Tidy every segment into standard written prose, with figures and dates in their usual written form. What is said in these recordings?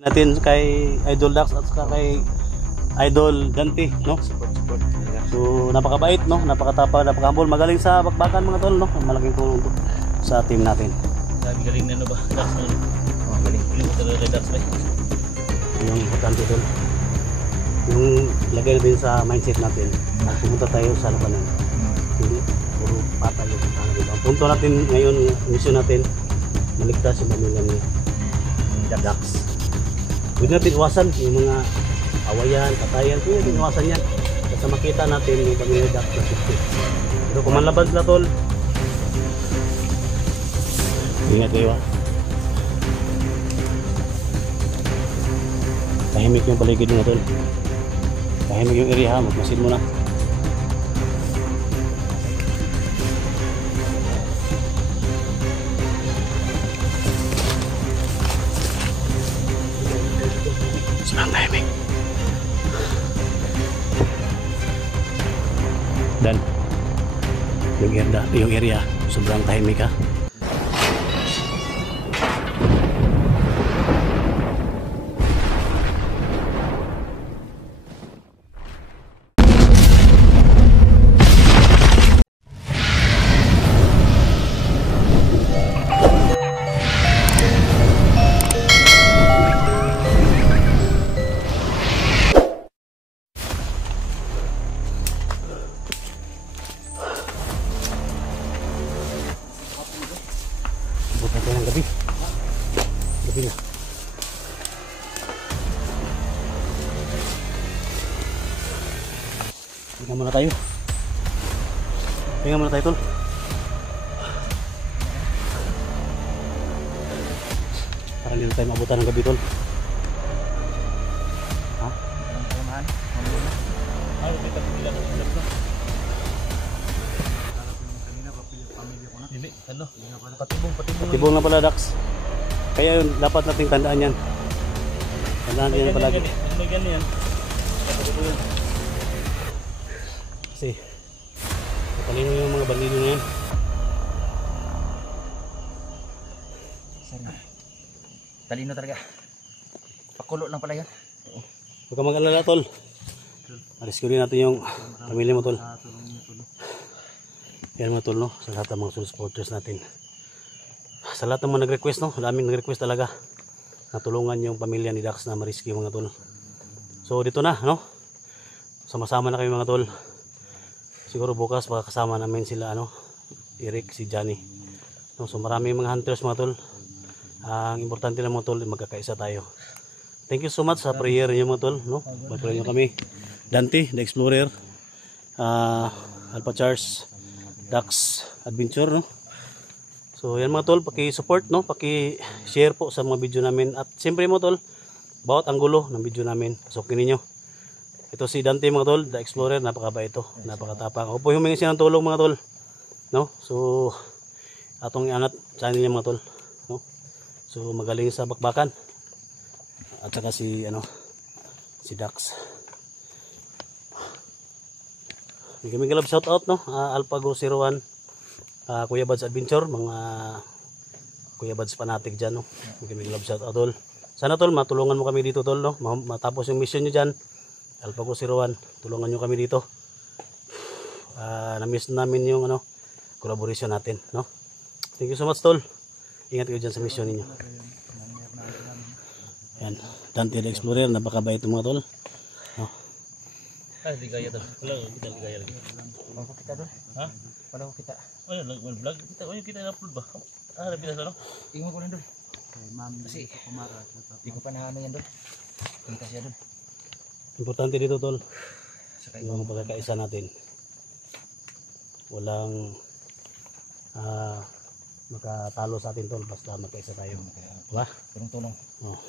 natin kay Idol Dax at saka kay Idol Dante, no? Support. So napakabait, no? Napakatapang, napakahumble, magaling sa bakbakan mga tol, no? Malaking tulong to sa team natin. Sabi galing na ba? Dax na. Oh, galing. Galing mo talaga kay Dax ba? Yung importante tol. Yung lagay natin sa mindset natin na pumunta tayo sa labanan. Hindi puro patay yung tangan, diba? Ang punto natin ngayon, mission natin, maligtas yung pamilya ni Dax. Pwede natin iwasan yung mga awayan, katayan, pwede natin iwasan yan. Basta makita natin yung pamilya ni Dax na safety. Pero kung manlaban sila tol, ingat kayo ha. Tahimik yung paligid mo tol. Tahimik yung area ha, magmasid mo na. Sobrang tahimik. Dan yung area sobrang tahimik ha. Buat natin ng gabi. Gabi na. Tingnan muna tayo. Tingnan muna tayo tol. Para hindi na tayo mabutan ng gabi tol. Ha? Ano kita pila ng Dax na? Dili, ano? Patibong. Patibong na pala Dax. Kaya yun, dapat nating tandaan yan. Tandaan yan palagi. May ganyan. Kasi matalino yung mga bandido na yan. Talino talaga. Pakulo lang pala yan. Huwag ka mag-alala tol. Rescue natin yung pamilya mo tol. Yan mga tol no, sa lahat ng mga supporters natin. Sa lahat ng mga nag-request no, daming nag-request talaga. Natulungan yung pamilya ni Dax na ma-rescue mga tol. So dito na no. Sama-sama na kami mga tol. Siguro bukas makakasama namin sila ano, Eric, si Johnny. No, so maraming mga hunters mga tol. Ang importante lang mga tol, magkakaisa tayo. Thank you so much sa prayer niyo mga tol, no? Pag-pray niyo kami. Dante, the Explorer, Alpha Charles, Dax Adventure, no? So yan mga tol, paki-support, no? Paki-share po sa mga video namin. At siyempre mga tol, bawat anggulo ng video namin, pasukin niyo. Ito si Dante mga tol, the Explorer, napakabait ito, napakatapang. Ako po humingi siya ng tulong mga tol, no? So atong iangat sa niya mga tol, no? So magaling sa bakbakan. At saka si ano, si Dax. May love shout out no, Alpago 01, Kuya Bads Adventure, mga Kuya Bads fanatic dyan no. May love shout out tol. Sana tol matulungan mo kami dito tol no, matapos yung mission nyo dyan. Alpago 01, tulungan nyo kami dito. Na-miss namin yung ano, collaboration natin no. Thank you so much tol. Ingat kayo dyan sa mission ninyo. Yan, Dante the Explorer, napakabait ng mga tol. Di gaya tol. Wala kita di gaya lagi. Wala ko kita doon. Ha? Wala ko kita. Ano vlog kita? Ano kita na-upload ba? Labi na sa ano? Tingnan ko lang doon. Kasi hindi ko pa na ano yan doon. Kita siya doon. Importante dito tol, Saka yung pagkakaisa natin. Walang makatalo sa atin tol, basta magkaisa tayo. Diba? tulong-tulong. Oh.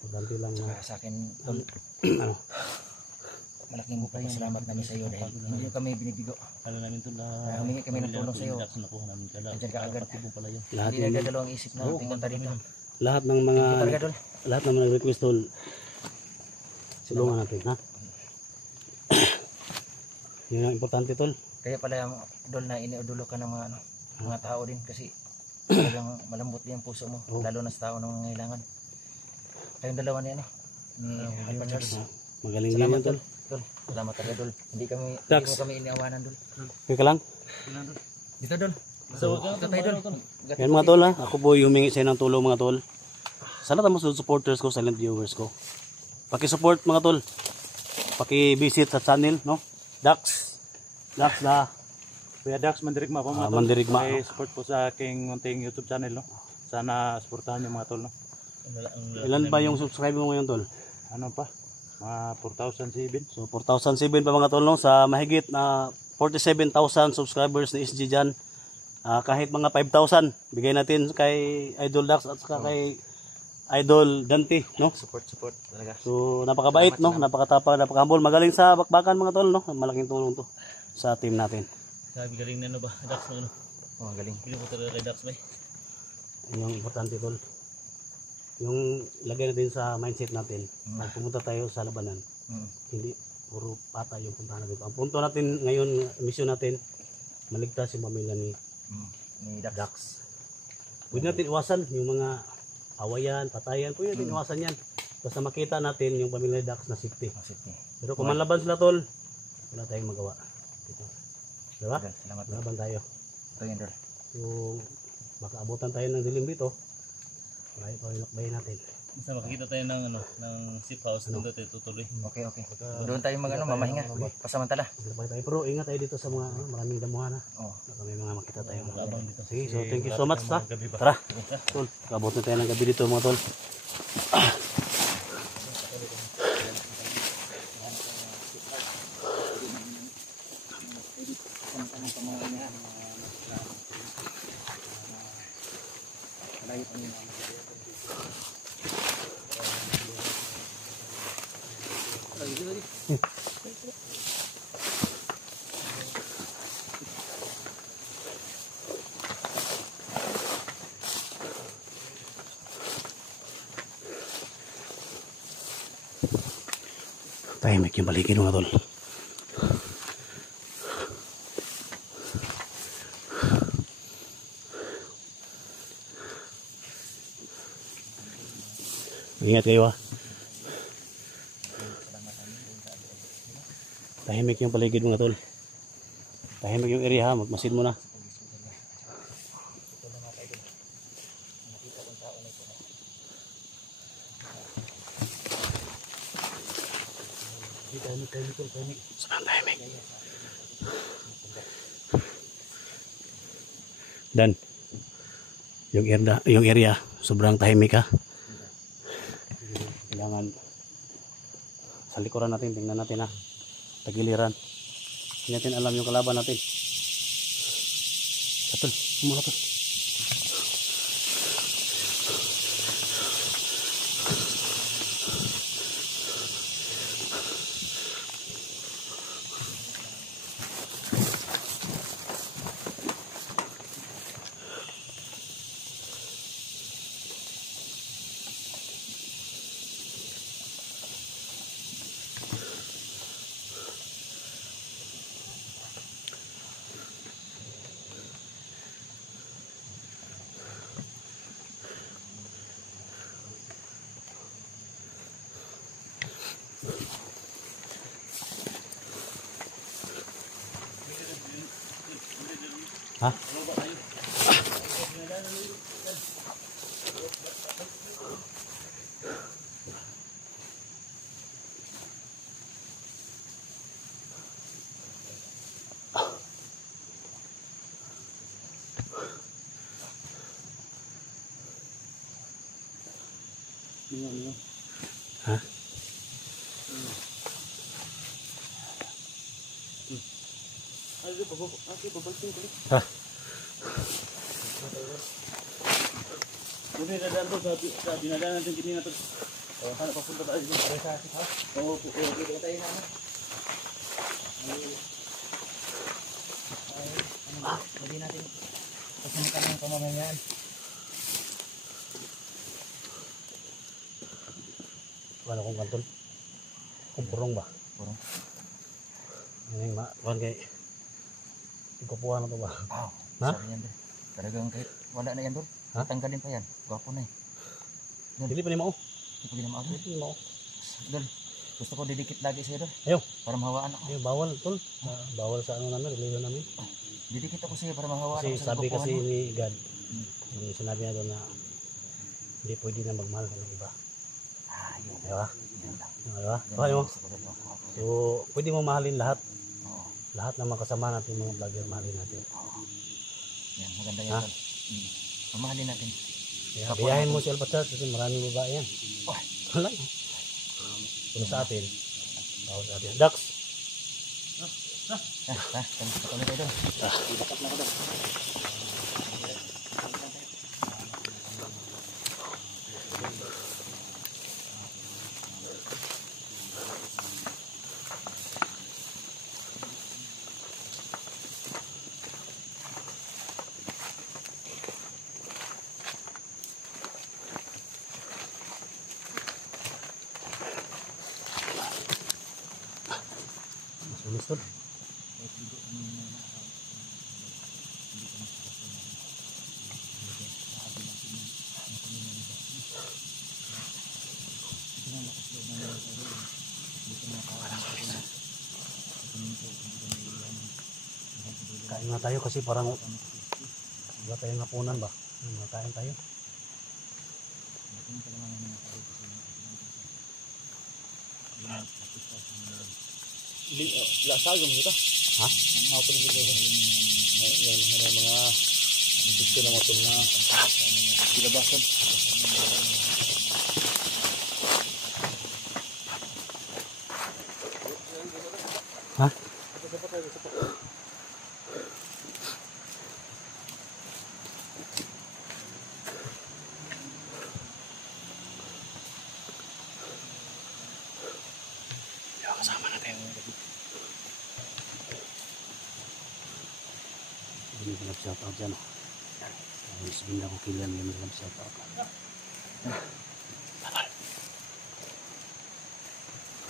Importante lang Saka sa akin, tol, ano, malaking salamat namin sa iyo dahil hindi nyo kami binibigo. Kala namin to na humingi kami ng tulong sa iyo. Dax nakuha namin kala. Nandiyan ka agad. Patibong pala yun. lahat Hindi ng nagdadalawang isip na pumunta dito. lahat ng mga Talaga doon. lahat ng mga nag-request tol, tulungan natin ha. Yun ang importante tol. Kaya pala yung doon na iniudulo ka ng mga tao din kasi talagang malambot din ang puso mo, lalo na sa tao na nangangailangan. Kayong dalawa ni ano? Ni Adventures. Magaling din yan, tol. Dol. Salamat talaga, Dol. Hindi Dax. mo kami iniawanan, Dol. Okay ka lang? Dito, Dol. So, Dito tayo, Dol. Yan mga tol ha. Ako po yung humingi sa inyo ng tulong mga tol. Sa lahat ng mga supporters ko, silent viewers ko. Paki-support mga tol. Paki-visit sa channel, no? Dax. Dax na. Kuya Dax Mandirigma po mga tol. Mandirigma. May support po sa aking munting YouTube channel, no? Sana supportahan niyo mga tol, no? Ilan ba yung subscriber mo ngayon tol? Ano pa? Mga 4,007. So 4,007 pa mga tol no? Sa mahigit na 47,000 subscribers ni SG dyan. Kahit mga 5,000 bigay natin kay Idol Dax at saka kay Idol Dante, no? Support talaga. So napakabait, no? Napakatapang, napakahumble, magaling sa bakbakan mga tol, no? Malaking tulong to sa team natin. Sabi galing na ano ba? Dax na ano? Oh, galing. Hindi mo talaga kay Dax ba? Yung importante tol. Yung lagay natin sa mindset natin. Pag pumunta tayo sa labanan, hindi puro pata yung puntahan natin. Ang punto natin ngayon, mission natin, maligtas yung pamilya ni Ni Dax. Dax. Pwede natin iwasan yung mga awayan, patayan, pwede natin iwasan yan. Basta makita natin yung pamilya ni Dax na safety. Pero kung manlaban sila tol, wala tayong magawa. Dito. Diba? Dol, salamat. Dol. Laban tayo. Ito yan, Dol. So, baka abutan tayo ng dilim dito. Malayo pa yung lakbayin natin. Basta makikita tayo ng ano, ng safe house doon tayo tutuloy. Okay. Doon tayo mamahinga. Pasamantala. Lakbay tayo. Pero ingat tayo dito sa mga maraming damuhan ha. Oh. Baka may mga makita tayo. Labang dito. Sige, so thank you so much ha. Tara, tol. Kabot na tayo ng gabi dito mga tol. Tahimik yung paligid mga tol. Ingat kayo ha. Tahimik yung paligid mga tol. Tahimik yung area ha. Magmasid mo na. Sobrang tahimik. Dan, yung area sobrang tahimik ha. Kailangan sa likuran natin, tingnan natin ha. Tagiliran. Hindi natin alam yung kalaban natin. Tol, kumula tol. Ha? Ha? Ha? Muna dadaan to sa dinadaan natin kanina to. Sana papunta tayo dito sa safe house. Oo, dito tayo na ano. Hindi natin pasamantala ng pamamahingaan. Wala kong kantol. Kumpurong ba? Purong. Yan yung kuhan kay ikupuha na to ba? Wow. Ha? Sabi yan, Dol. Talagang kahit wala na yan, Dol. Ha? Tanggalin pa yan. Gwapo na eh. Dili pa ni mo. pwede na maano. Pwede mo. Dol, gusto ko didikit lagi sa'yo dol. Ayaw. Para mahawaan ako. Ayaw, bawal tol. Bawal sa ano namin, religion namin. Didikit ako sa'yo para mahawaan Kasi ako sa sabi kagustuhan kasi mo. ni God, yung sinabi niya doon na hindi pwede na magmahal ka ng iba. Yun. Di ba? Yun lang. Di ba? Yan Kuha ang mo. gusto ko, dol. So, pwede mo mahalin lahat. Oo. Lahat ng mga kasama natin, mga vlogger, mahalin natin. Yan, maganda yan Ha? dol. Mamahalin natin. Kaya Kapwa biyahin natin. mo si Alpha Chat kasi maraming babae yan. Oh. Wala yun. Pero sa atin, bawal sa atin. Dax, Kami sa ulit tayo dol. Ibakap na ako dol. mas ulis tol. Kain nga tayo kasi parang wala tayong hapunan ba? Kain tayo. Lasagong kita. Ha? Ako rin dito. Yan, mga dito na motor na pinabasan. Ha? Yung kasama natin. Hindi ko nag-shoutout dyan. Sabihin ako kilan yung nag-shoutout.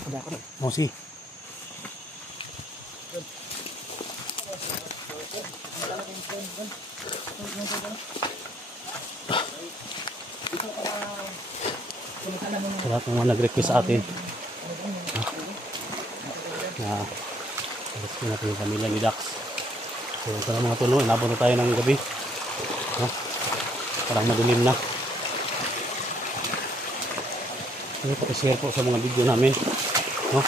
Ada ako dol. Oh, si. Sa lahat ng mga nag-request sa atin na rescue natin yung pamilya ni Dax. So ito na mga tulong, inabot na tayo ng gabi, no? Parang madilim na. Ano, paki-share po sa mga video namin, no?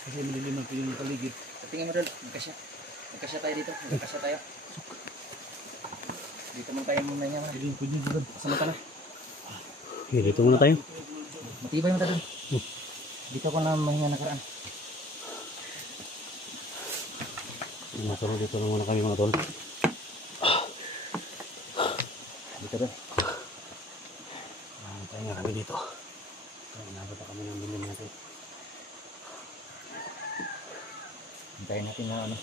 Kasi maliliman po yung paligid. Tingnan mo dol, magkasya. Magkasya tayo dito. Magkasya tayo. Dito man tayo muna niya. Piling po yun doon. Samantala. Okay, dito muna tayo. Matibay mo tayo dol. Dito ko na mahinga nakaraan. Masunod dito na muna kami mga tol. Dito dol. Tayo nga kami dito. Inabot na kami ng bilim natin. Hintayin natin na ano.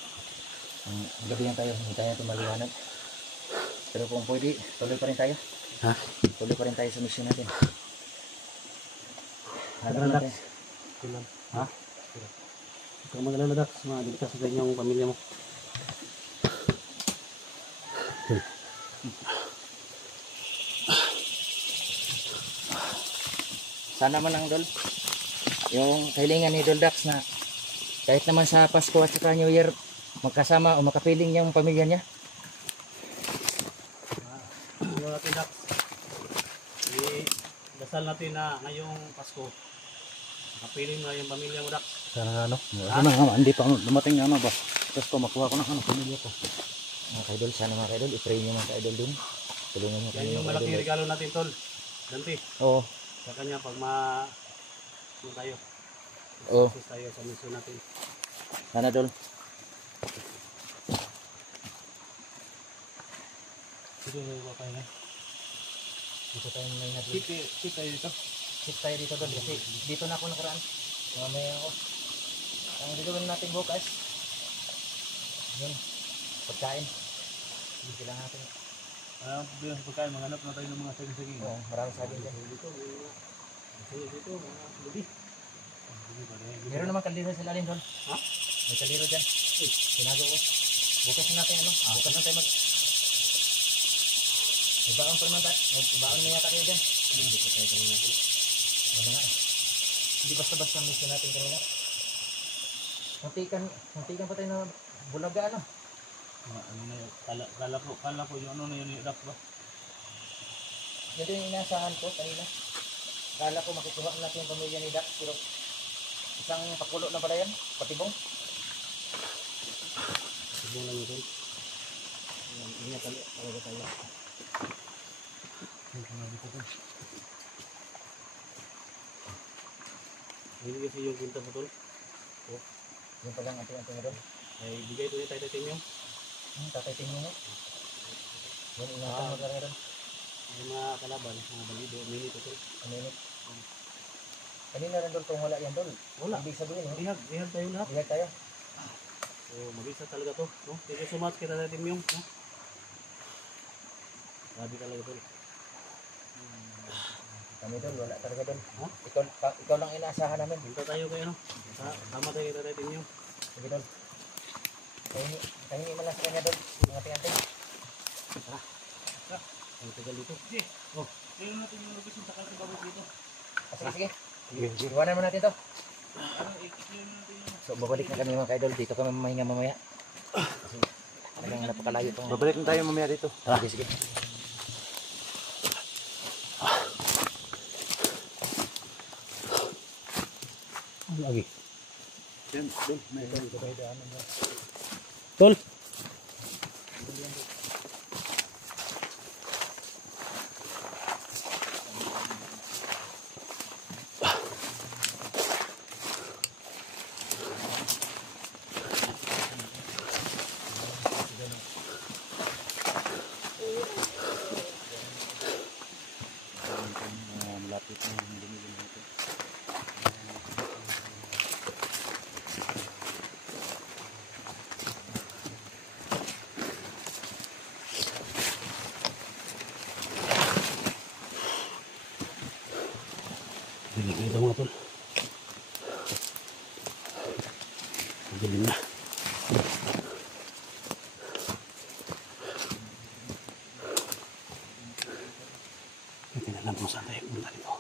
Ang gabi lang tayo. Hintayin natin maliwanag. Pero kung pwede, tuloy pa rin tayo. Ha? Tuloy pa rin tayo sa mission natin. Hanap Dax. natin. Ha? Huwag kang mag-alala, Dax. Maligtas sa inyong pamilya mo. Sana man lang dol. Yung kahilingan ni Dol Dax na kahit naman sa Pasko at saka New Year magkasama o makapiling yung pamilya niya. Ano natin, Dax? Dasal natin na ngayong Pasko Kapiling mo na yung pamilya mo, Dax. Sana nga ano. Sana nga, hindi pa dumating ano ba. Tapos ko makuha ko ng ano, pamilya ko. Mga kaidol, sana mga kaidol, i-pray nyo mga kaidol dun. Tulungan nyo Yan kami yung mga malaking kaidol. regalo natin, tol. Dante, Oo, sa kanya pag ano tayo, oo, success tayo sa mission natin. sana dol. Dito na yung papahinga. Dito tayo may natin. Keep tayo dito. Sit tayo dito dol kasi dito na ako nakaraan. Mamaya ako. Ang gagawin natin bukas. Yun, pagkain. Hindi kailangan natin. Bilang sa pagkain, maghanap na tayo ng mga saging-saging. Oo, maraming saging dyan. Dito, dito, mga ludi. Meron naman kaldero sa lalim doon. Ha? May kaldero dyan. Tinago ko. Bukas na natin ano? Bukas na tayo mag... May baon pa naman tayo. May baon na yata kayo dyan. Hindi pa tayo kanina po. Ano nga eh. Hindi basta-basta mission natin kanina. Muntikan pa tayo na bulaga ano. Ano na yun? Kala ko yung ano na yun yung Dax ba? Yan din yung inaasahan ko kanina. Kala ko makikuha natin yung pamilya ni Dax. Pero isang pakulo na pala yan. Patibong. Siguro lang yun. Ingat talaga tayo. Hindi kasi yung pinta mo, tol. Yan pa lang ating na doon. Ay, bigay ito yung tayo yung Tatay tingin mo. Yan ingatan mo talaga doon. yung mga kalaban, mga balido, minute ito. Ano yun? Kanina rin doon kung wala yan doon. Wala. Ibig sabihin, Ihag tayo lahat. bigay tayo. So, mabisa talaga to. No? Thank you so much kita natin yung. No? Grabe talaga to. Kami doon, wala talaga doon. Ha? Ikaw lang inaasahan namin. Punta tayo kayo, no? Tama tayo kita natin yung. Sige doon. Kahingi mo lang sa kanya doon. Mga tingante. Ang tagal dito. Tingnan natin yung location sa kasi babot dito. Sige. Iwanan mo natin to. Tingnan natin yung So, babalik na kami mga kaidol. Dito kami mamahinga mamaya. Kasi talagang napakalayo itong... Babalik na tayo mamaya dito. Sige, sige. Lagi. Doon, may Tol. malapit na yung dumili natin. Dilim ito mga tol. Dilim na. Hindi na alam kung saan tayo punta dito.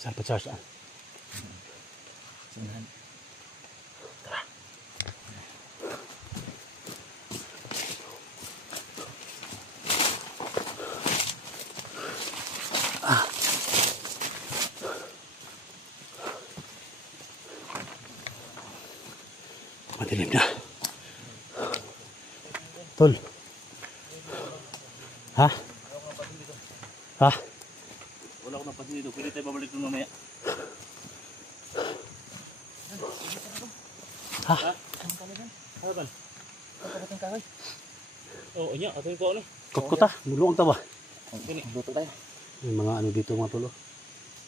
Saan pa charge ah? Sinahan. Madilim na. Tol. Ha? Ha? wala ko napansin dito. Pwede tayo babalik doon mamaya. Ha? Ano ba? Pagkating kahoy. Oo, niya. Ato yung ko ano. Kukuta. Buluang ta ba? Luto tayo. May mga ano dito mga tulo.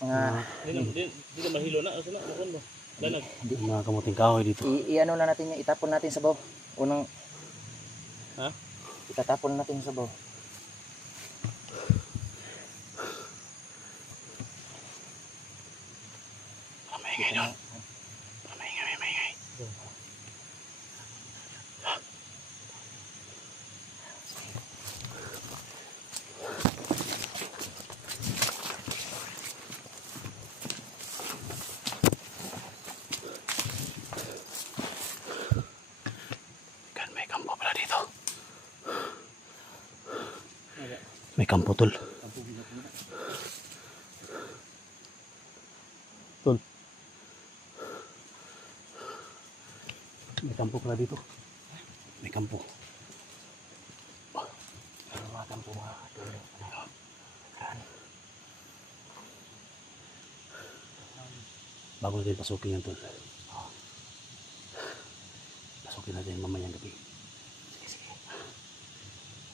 Mga... Di na mahilo na. Asa na? Ano ba? Lanag. Mga kamuting kahoy dito. I-ano na natin yung itapon natin sa baw. Unang... Ha? Itatapon natin sa baw. Maingay doon. Maingay. May kampo tol. Tol. May kampo pala dito. May kampo. Ano mga kampo mga tol? Bago natin pasukin yan tol. Pasukin natin mamayang gabi. Sige.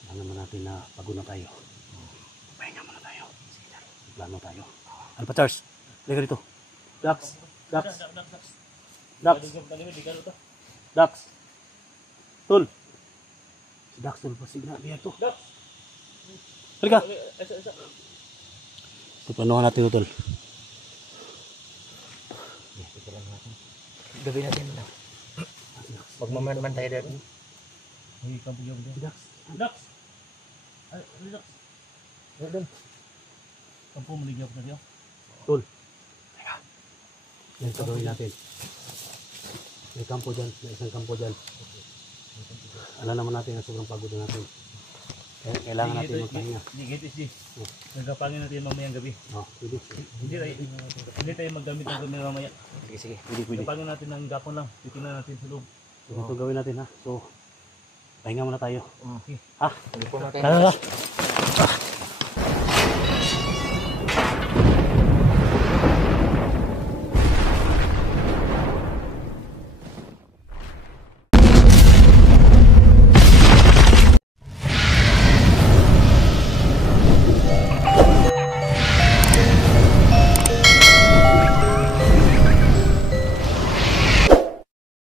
Alam naman natin na pagod na tayo. Pahinga muna tayo. Plano tayo. Ano pa Charles? Liga rito. Dax. Dax. Tol. Si Dax tol. Pasig na. Liya to. Halika. Paplanuhan natin ito tol. Gabi natin na. Magmaman tayo dito. Ay, kampo yung Si Dax. Dax! Ay, Dax! Doon. Kampo mo ligyan ko na diyo. Tol. Yan sa gawin natin. May kampo dyan. May isang kampo dyan. Alam naman natin na sobrang pagod na natin. Kaya kailangan natin magpahinga. Hindi, ganito SG. Nagkapangin natin mamayang gabi. Oh, pwede. Hindi tayo maggamit ng gamit mamaya. Sige. Pwede. Nagkapangin natin ng gapon lang. Titingnan natin sa loob. So, ito gawin natin ha. So, pahinga muna tayo. Okay. Ha? Hindi po natin. Tara.